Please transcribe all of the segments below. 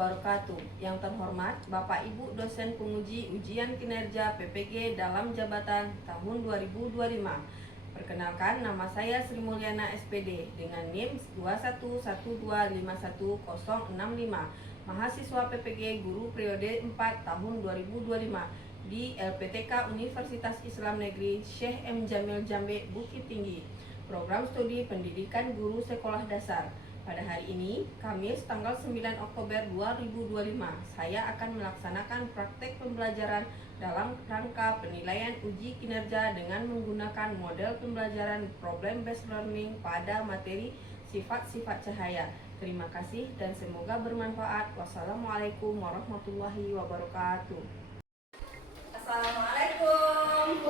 wabarakatuh. Yang terhormat Bapak Ibu dosen penguji ujian kinerja PPG dalam jabatan tahun 2025. Perkenalkan, nama saya Sri Mulyana SPD dengan NIM 211251065, mahasiswa PPG Guru periode 4 tahun 2025 di LPTK Universitas Islam Negeri Syekh M. Jamil Jambe Bukit Tinggi, program studi pendidikan guru sekolah dasar. Pada hari ini, Kamis tanggal 9 Oktober 2025, saya akan melaksanakan praktek pembelajaran dalam rangka penilaian uji kinerja dengan menggunakan model pembelajaran problem based learning pada materi sifat-sifat cahaya. Terima kasih dan semoga bermanfaat. Wassalamualaikum warahmatullahi wabarakatuh. Assalamualaikum.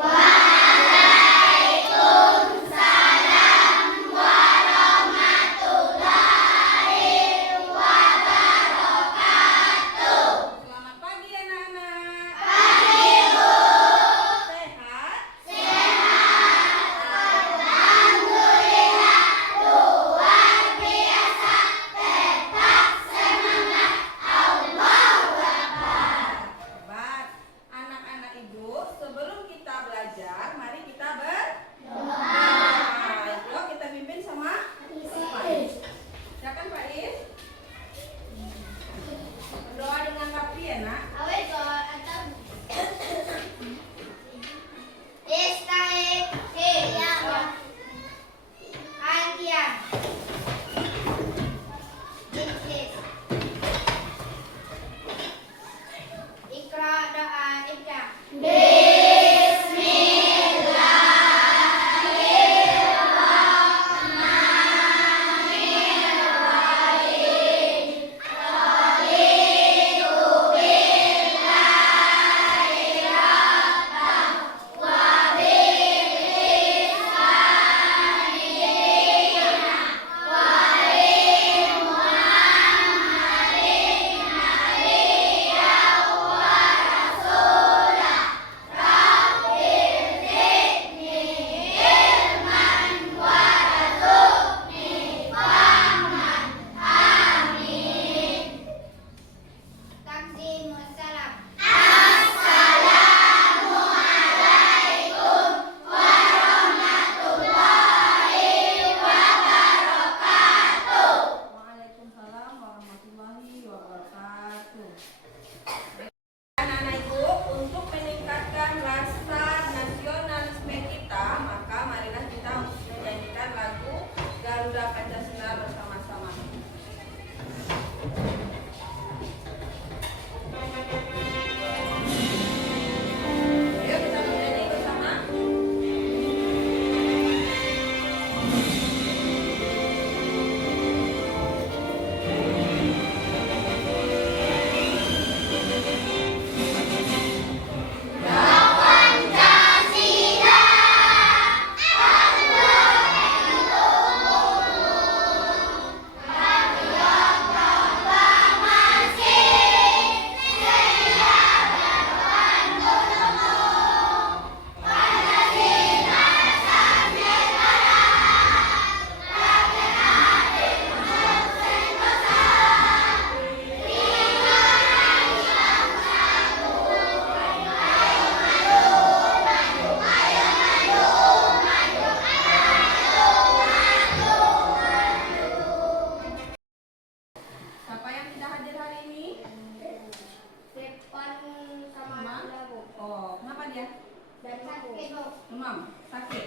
Demam, sakit.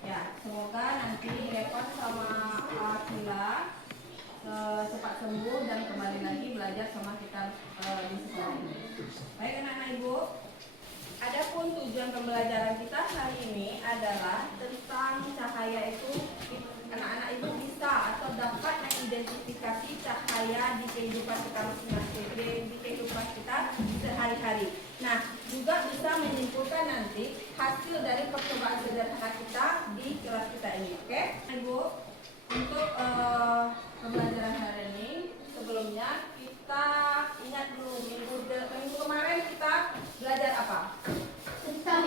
Ya, semoga nanti Lepas sama Akila cepat sembuh dan kembali lagi belajar sama kita di sekolah ini. Baik anak-anak ibu, adapun tujuan pembelajaran kita hari ini adalah tentang cahaya itu. Anak-anak ibu bisa atau dapat mengidentifikasi cahaya di kehidupan kita masing-masing, di kehidupan kita sehari-hari. Nah, juga bisa menyimpulkan nanti hasil dari percobaan sederhana kita di kelas kita ini. Oke, ibu, untuk pembelajaran hari ini sebelumnya kita ingat dulu minggu kemarin kita belajar apa? Tentang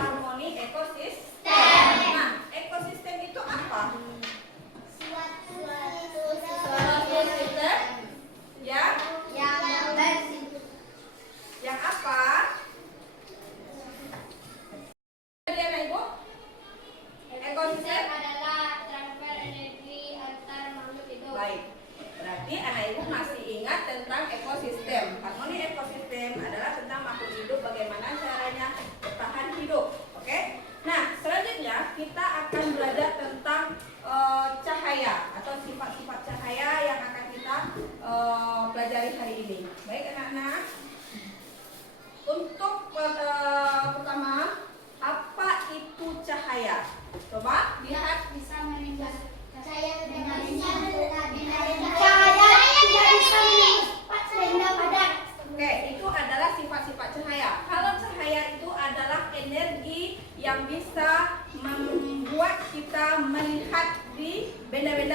harmoni ekosistem. Nah, ekosistem itu apa? Suatu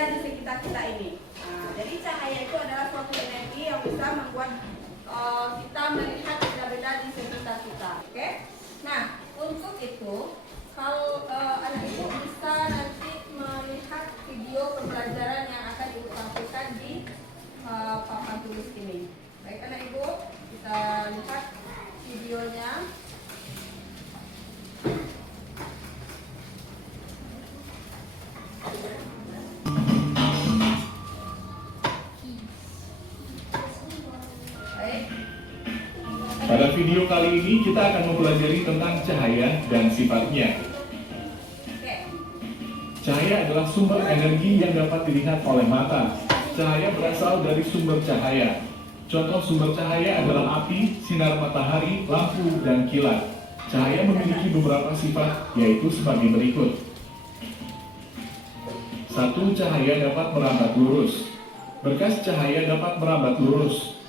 di sekitar kita ini. Nah, jadi cahaya itu adalah suatu energi yang bisa membuat kita melihat benda-benda di sekitar kita. Oke? Nah, untuk itu kalau anak ibu bisa nanti melihat video pembelajaran yang akan ibu tampilkan di papan tulis ini. Baik anak ibu, kita lihat videonya. Pada video kali ini kita akan mempelajari tentang cahaya dan sifatnya. Cahaya adalah sumber energi yang dapat dilihat oleh mata. Cahaya berasal dari sumber cahaya. Contoh sumber cahaya adalah api, sinar matahari, lampu, dan kilat. Cahaya memiliki beberapa sifat, yaitu sebagai berikut. 1. Cahaya dapat merambat lurus. Berkas cahaya dapat merambat lurus.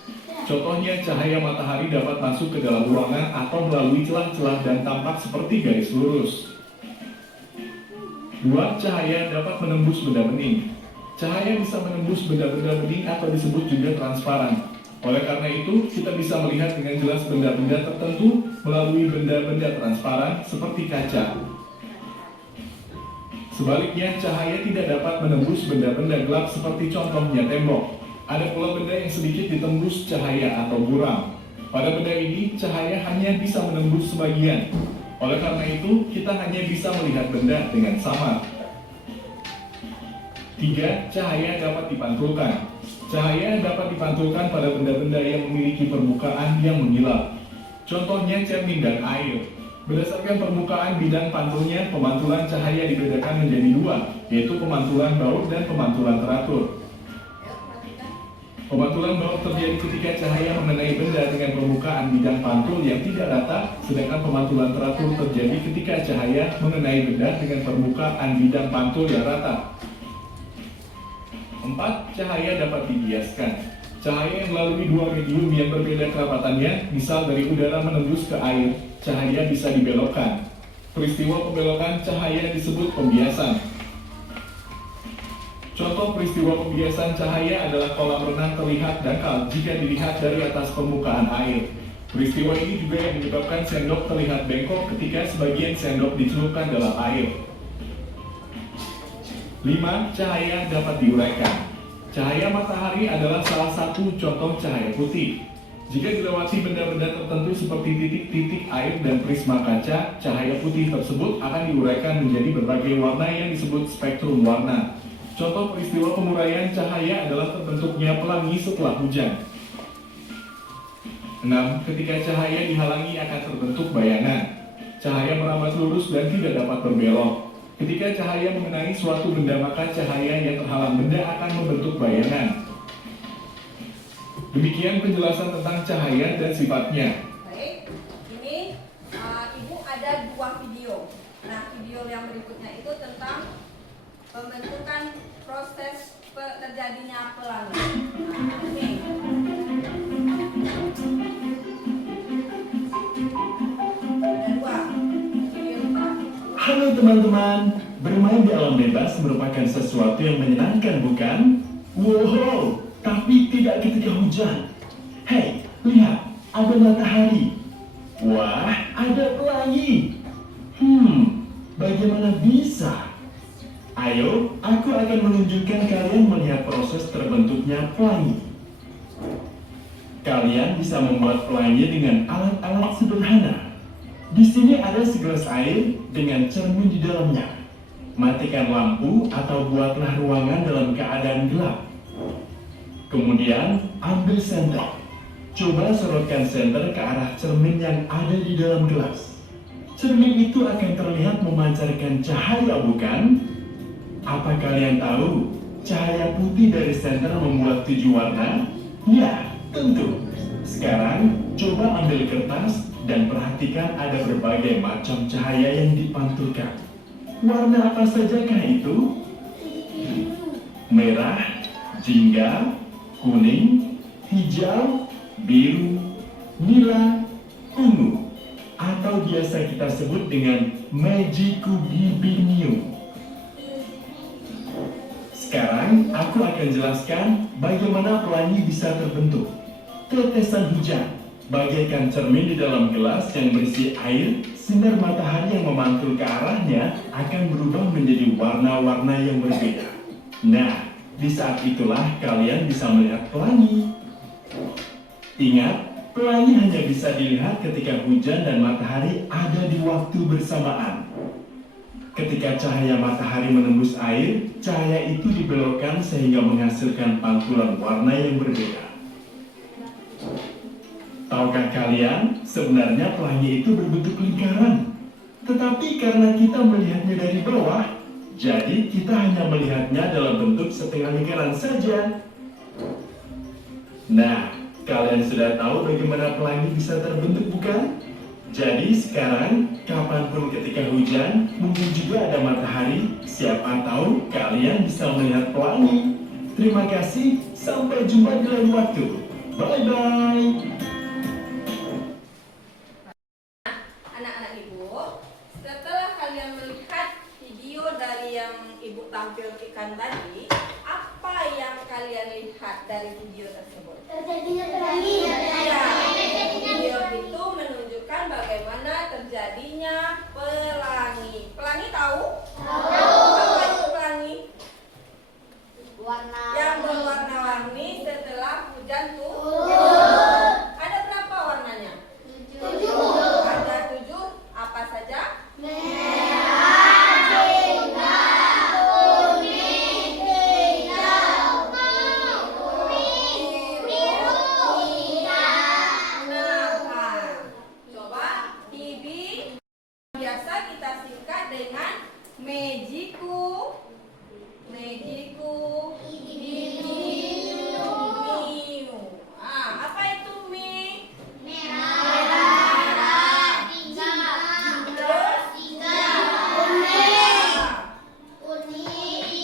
Contohnya, cahaya matahari dapat masuk ke dalam ruangan atau melalui celah-celah dan tampak seperti garis lurus. 2. Cahaya dapat menembus benda bening. Cahaya bisa menembus benda-benda bening atau disebut juga transparan. Oleh karena itu, kita bisa melihat dengan jelas benda-benda tertentu melalui benda-benda transparan seperti kaca. Sebaliknya, cahaya tidak dapat menembus benda-benda gelap seperti contohnya tembok. Ada pula benda yang sedikit ditembus cahaya atau buram. Pada benda ini, cahaya hanya bisa menembus sebagian. Oleh karena itu, kita hanya bisa melihat benda dengan samar. 3. Cahaya dapat dipantulkan. Cahaya dapat dipantulkan pada benda-benda yang memiliki permukaan yang mengilap. Contohnya cermin dan air. Berdasarkan permukaan bidang pantulnya, pemantulan cahaya dibedakan menjadi dua, yaitu pemantulan baut dan pemantulan teratur. Pemantulan baut terjadi ketika cahaya mengenai benda dengan permukaan bidang pantul yang tidak rata, sedangkan pemantulan teratur terjadi ketika cahaya mengenai benda dengan permukaan bidang pantul yang rata. 4. Cahaya dapat dibiaskan. Cahaya yang melalui dua medium yang berbeda kerapatannya, misal dari udara menembus ke air, cahaya bisa dibelokkan. Peristiwa pembelokan cahaya disebut pembiasan. Contoh peristiwa pembiasan cahaya adalah kolam renang terlihat dangkal jika dilihat dari atas permukaan air. Peristiwa ini juga yang menyebabkan sendok terlihat bengkok ketika sebagian sendok dicelupkan dalam air. 5. Cahaya dapat diuraikan. Cahaya matahari adalah salah satu contoh cahaya putih. Jika dilewati benda-benda tertentu seperti titik-titik air dan prisma kaca, cahaya putih tersebut akan diuraikan menjadi berbagai warna yang disebut spektrum warna. Contoh peristiwa penguraian cahaya adalah terbentuknya pelangi setelah hujan. 6. Ketika cahaya dihalangi akan terbentuk bayangan. Cahaya merambat lurus dan tidak dapat berbelok. Ketika cahaya mengenai suatu benda, maka cahaya yang terhalang benda akan membentuk bayangan. Demikian penjelasan tentang cahaya dan sifatnya. Baik, ini ibu ada dua video. Nah, video yang berikutnya itu tentang pembentukan proses terjadinya pelangi. Nah, ini. Ada dua video. Halo teman-teman, bermain di alam bebas merupakan sesuatu yang menyenangkan, bukan? Wow, tapi tidak ketika hujan. Hei, lihat, ada matahari. Wah, ada pelangi. Bagaimana bisa? Ayo, aku akan menunjukkan kalian melihat proses terbentuknya pelangi. Kalian bisa membuat pelangi dengan alat-alat sederhana. Di sini ada segelas air dengan cermin di dalamnya. Matikan lampu atau buatlah ruangan dalam keadaan gelap. Kemudian, ambil senter. Coba sorotkan senter ke arah cermin yang ada di dalam gelas. Cermin itu akan terlihat memancarkan cahaya, bukan? Apa kalian tahu cahaya putih dari senter membuat 7 warna? Ya, tentu. Sekarang, coba ambil kertas dan perhatikan ada berbagai macam cahaya yang dipantulkan. Warna apa sajakah itu? Merah, jingga, kuning, hijau, biru, nila, ungu, atau biasa kita sebut dengan magicubibinium. Sekarang aku akan jelaskan bagaimana pelangi bisa terbentuk. Tetesan hujan bagaikan cermin di dalam gelas yang berisi air, sinar matahari yang memantul ke arahnya akan berubah menjadi warna-warna yang berbeda. Nah, di saat itulah kalian bisa melihat pelangi. Ingat, pelangi hanya bisa dilihat ketika hujan dan matahari ada di waktu bersamaan. Ketika cahaya matahari menembus air, cahaya itu dibelokkan sehingga menghasilkan pantulan warna yang berbeda. Tahukah kalian, sebenarnya pelangi itu berbentuk lingkaran. Tetapi karena kita melihatnya dari bawah, jadi kita hanya melihatnya dalam bentuk setengah lingkaran saja. Nah, kalian sudah tahu bagaimana pelangi bisa terbentuk, bukan? Jadi sekarang, kapanpun ketika hujan, mungkin juga ada matahari, siapa tahu kalian bisa melihat pelangi. Terima kasih, sampai jumpa di lain waktu. Bye-bye. Anak-anak Ibu, setelah kalian melihat video dari yang Ibu tampilkan tadi, apa yang kalian lihat dari video tersebut? Ya, video itu menunjukkan bagaimana terjadinya pelangi. Pelangi tahu? Apa itu pelangi? Yang berwarna-warni setelah hujan turun. Ada berapa warnanya? 7. Ada 7. Apa saja? Biasa kita singkat dengan Mejiku, Miu. Apa itu Mi? Merah. Terus? Kuning.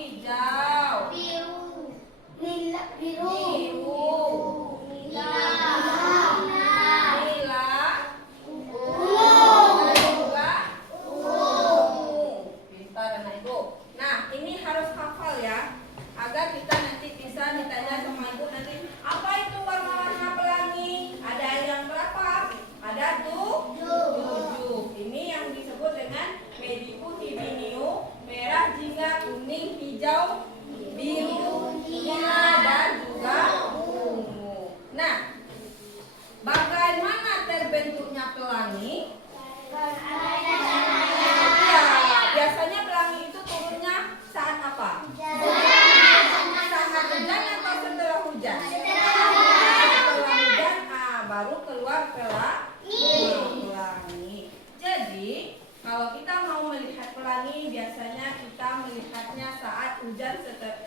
Hijau. Biru. Pintar anak Ibu. Nah, ini harus hafal ya, agar kita nanti bisa ditanya sama Ibu nanti, apa itu warna-warna pelangi? Ada yang berapa? Ada 7. Ini yang disebut dengan Mejiku, Miu, merah, jingga, kuning, hijau, biru, nila, dan juga ungu. Nah, bagaimana terbentuknya pelangi? Ya, biasanya pelangi itu turunnya saat apa? Saat hujan atau setelah hujan? Setelah hujan, baru keluar pelangi. Jadi, kalau kita mau melihat pelangi, biasanya kita melihatnya saat hujan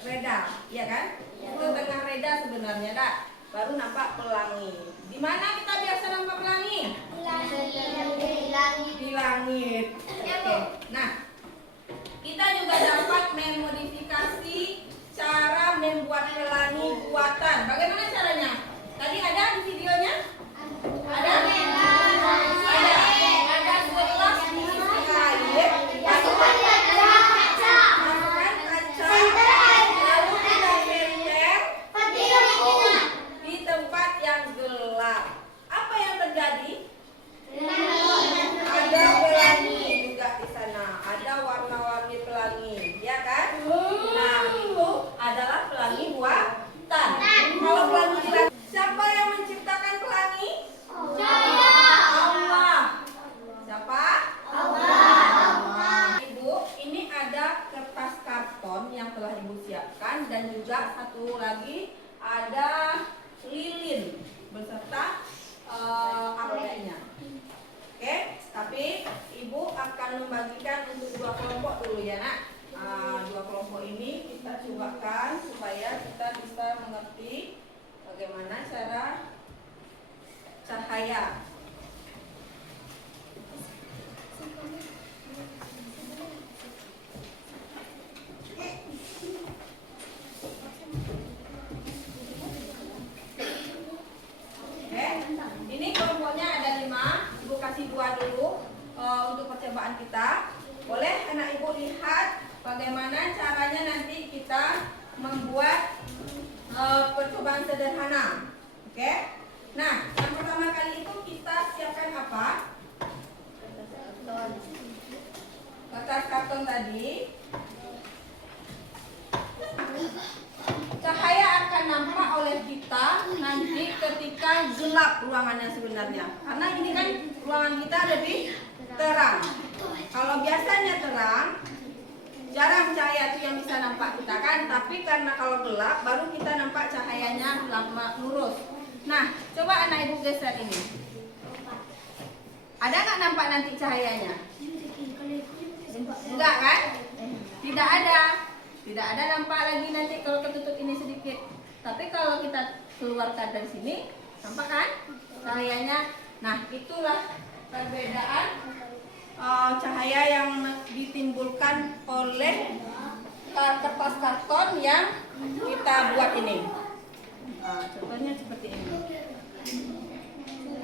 reda, ya kan? Itu tengah reda sebenarnya, dah. Baru nampak pelangi. Di mana kita biasa nampak pelangi? Di langit. Oke. Nah, kita juga dapat memodifikasi cara membuat pelangi buatan. Bagaimana caranya? Tadi ada di videonya? Ada? Ada gelas diisi air. Masukkan kaca. Lalu kita tempel di tempat yang gelap. Apa yang terjadi? Ada pelangi juga di sana. Ada warna-warni pelangi, ya kan? Nah, itu adalah pelangi buatan. Kalau pelangi di langit, siapa yang menciptakan pelangi? Allah. Siapa? Allah. Ibu, ini ada kertas karton yang telah Ibu siapkan, dan juga satu lagi ada lilin beserta amplopnya. Oke, tapi Ibu akan membagikan untuk 2 kelompok dulu ya, Nak. 2 kelompok ini kita cobakan supaya kita bisa mengerti bagaimana cara cahaya. Ini kelompoknya ada 5. Ibu kasih 2 dulu untuk percobaan kita. Boleh anak ibu lihat bagaimana caranya nanti kita membuat percobaan sederhana. Oke? Nah, yang pertama kali itu kita siapkan apa? Kertas karton tadi. Cahaya akan nampak oleh kita nanti ketika gelap ruangannya sebenarnya. Karena ini kan ruangan kita lebih terang. Kalau biasanya terang, jarang cahaya itu yang bisa nampak kita kan. Tapi karena kalau gelap, baru kita nampak cahayanya lurus. Nah, coba anak ibu geser ini. Ada nggak nampak nanti cahayanya? Enggak kan? Tidak ada. Tidak ada nampak lagi nanti kalau ketutup ini sedikit. Tapi kalau kita keluarkan dari sini, nampak kan cahayanya? Nah, itulah perbedaan cahaya yang ditimbulkan oleh kertas karton yang kita buat ini. Contohnya seperti ini.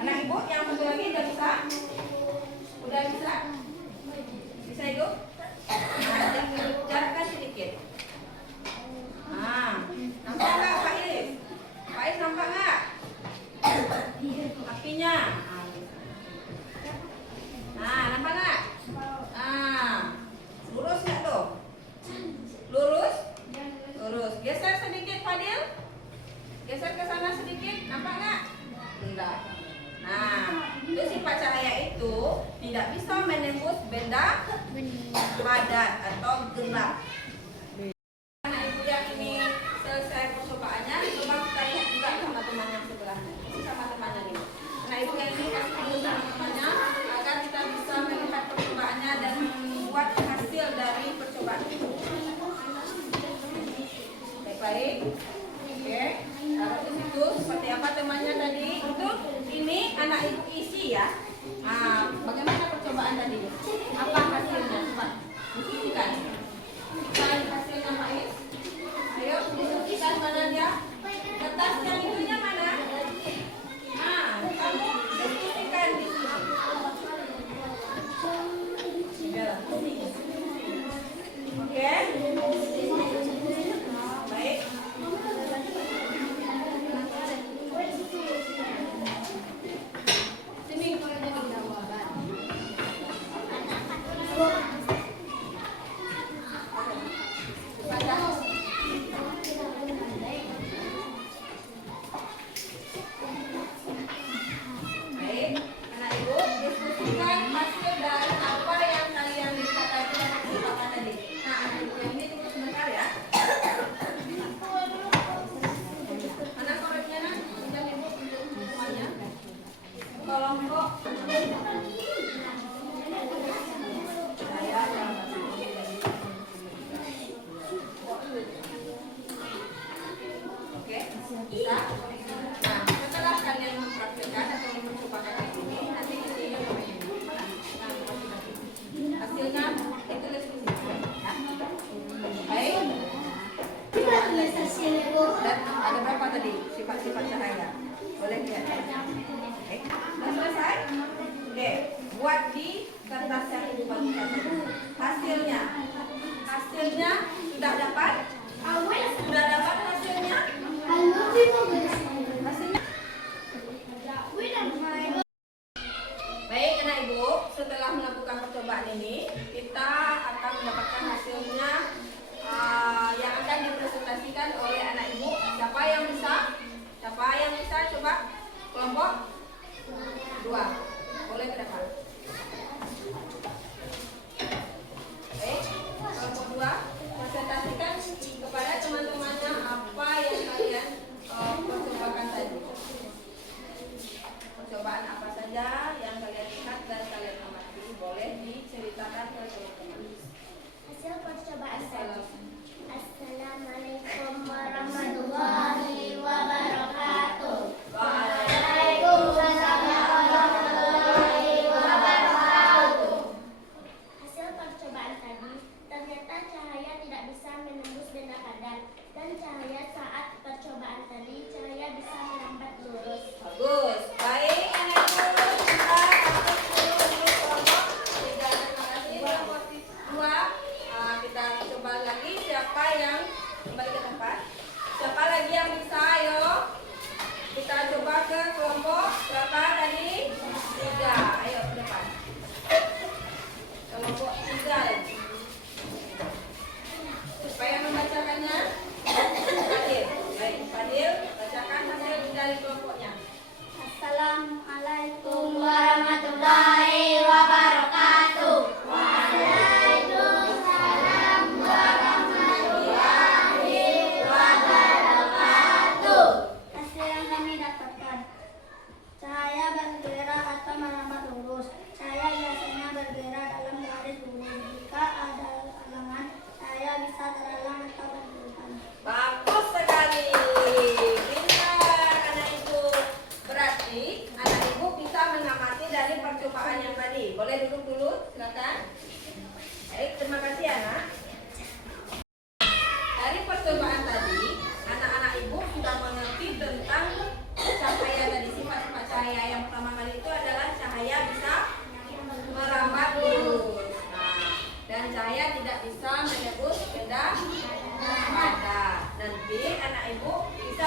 Anak ibu yang satu lagi udah bisa? Udah bisa? Bisa ibu? Nah, jarakkan sedikit. Nah, nampak nggak Pak Iris? Pak Iris nampak nggak? Apinya. Nah, nampak nggak? Nah, lurus nggak tuh? Lurus? Lurus. Geser sedikit Fadil. Geser ke sana sedikit. Nampak nggak? Enggak. Nah, itu sifat cahaya itu tidak bisa menembus benda padat atau gelap. Anak ibu yang ini selesai percobaannya, coba kita lihat juga sama teman yang sebelahnya. Ini sama temannya nih. Anak ibu yang ini kasih dulu sama temannya agar kita bisa melihat percobaannya dan membuat hasil dari percobaan itu. Baik-baik. Oke. Taruh di situ seperti apa temannya tadi. Itu ini anak ibu isi ya. Nah, bagaimana percobaan tadi? Apa hasilnya? Cepat. Buktikan. Cari hasilnya Pak Is. Ayo, buktikan mana dia? Kertas yang itunya mana? Nah, kamu buktikan di sini. Oke. Baik. Nah, setelah kalian mempraktikkan atau mencobakan ini, nanti hasilnya ditulis di sini. Baik. Dan ada berapa tadi sifat-sifat cahaya? Boleh lihat. Oke. Sudah selesai? Oke. Buat di kertas yang ibu bagikan. Hasilnya sudah dapat? Sudah dapat hasilnya?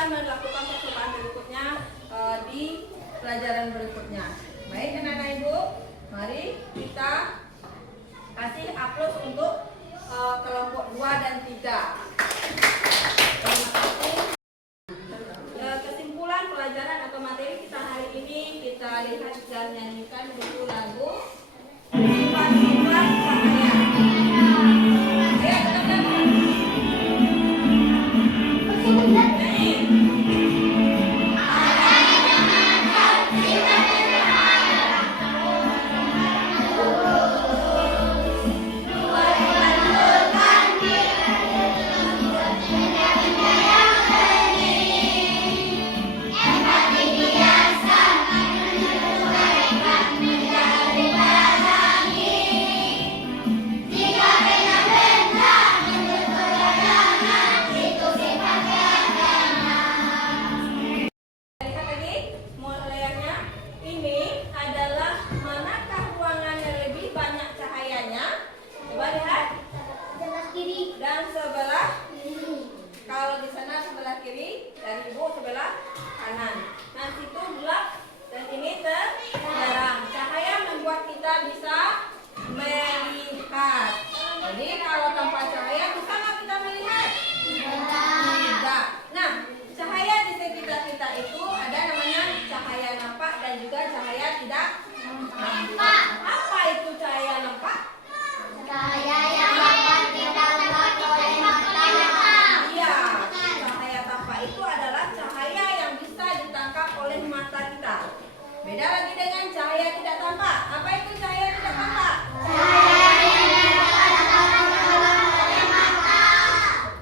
melakukan percobaan berikutnya di pelajaran berikutnya. Baik anak-anak ibu, mari kita kasih aplaus untuk kelompok 2 dan 3. Terima kasih. Kesimpulan pelajaran atau materi kita hari ini, kita lihat dan nyanyikan dulu lagu Sifat-sifat cahaya. Ayo teman-teman. Beda lagi dengan cahaya tidak tampak. Apa itu cahaya tidak tampak?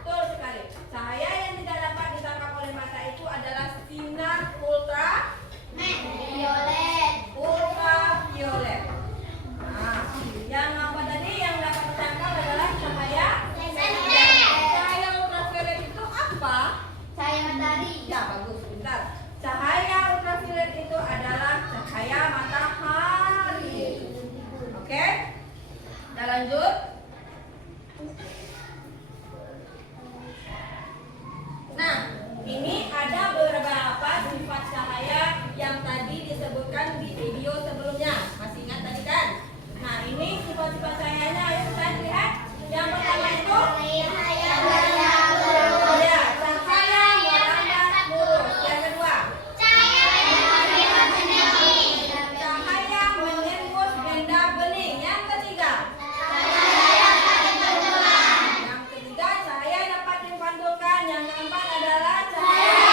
Betul sekali. Cahaya yang tidak dapat ditangkap oleh mata itu adalah sinar ultraviolet. Nah, yang apa tadi yang dapat ditangkap adalah cahaya. Cahaya ultraviolet itu apa? Cahaya matahari. Ya, bagus. Bentar. Cahaya ultraviolet itu adalah cahaya matahari. Oke? Kita lanjut. Nah, ini ada beberapa sifat cahaya yang tadi disebutkan di video sebelumnya. Masih ingat tadi kan? Nah, ini sifat-sifat cahayanya. Ayo kita lihat. Yang pertama itu cahaya merambat lurus. Yang kedua, cahaya menembus benda bening. Yang ketiga, cahaya dapat dipantulkan. Yang keempat adalah cahaya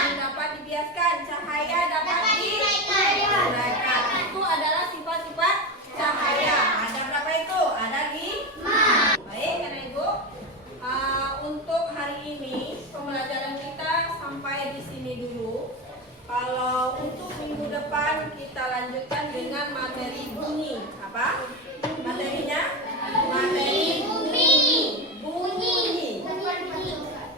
yang dapat dibiaskan. Cahaya dapat diuraikan. Itu adalah sifat-sifat cahaya. Ada berapa itu? Ada 5. Baik, anak ibu. Untuk hari ini pembelajaran kita sampai di sini dulu. Kalau untuk minggu depan kita lanjutkan dengan materi bunyi. Apa? Materinya? Materi bunyi.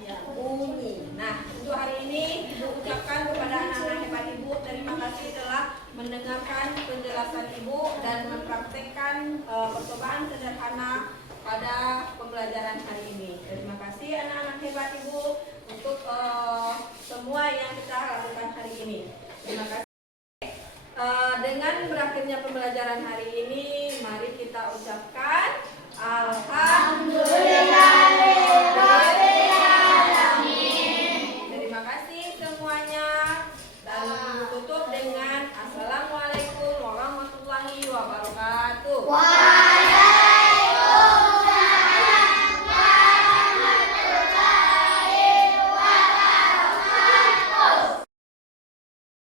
Ya, bunyi. Nah, untuk hari ini Ibu ucapkan kepada anak-anak hebat Ibu, terima kasih telah mendengarkan penjelasan Ibu dan mempraktekkan percobaan sederhana pada pembelajaran hari ini. Terima kasih anak-anak hebat Ibu untuk semua yang kita lakukan hari ini. Terima kasih. Dengan berakhirnya pembelajaran hari ini, mari kita ucapkan Alhamdulillahirobbilalamin. Terima kasih semuanya. Dan tutup dengan Assalamualaikum warahmatullahi wabarakatuh.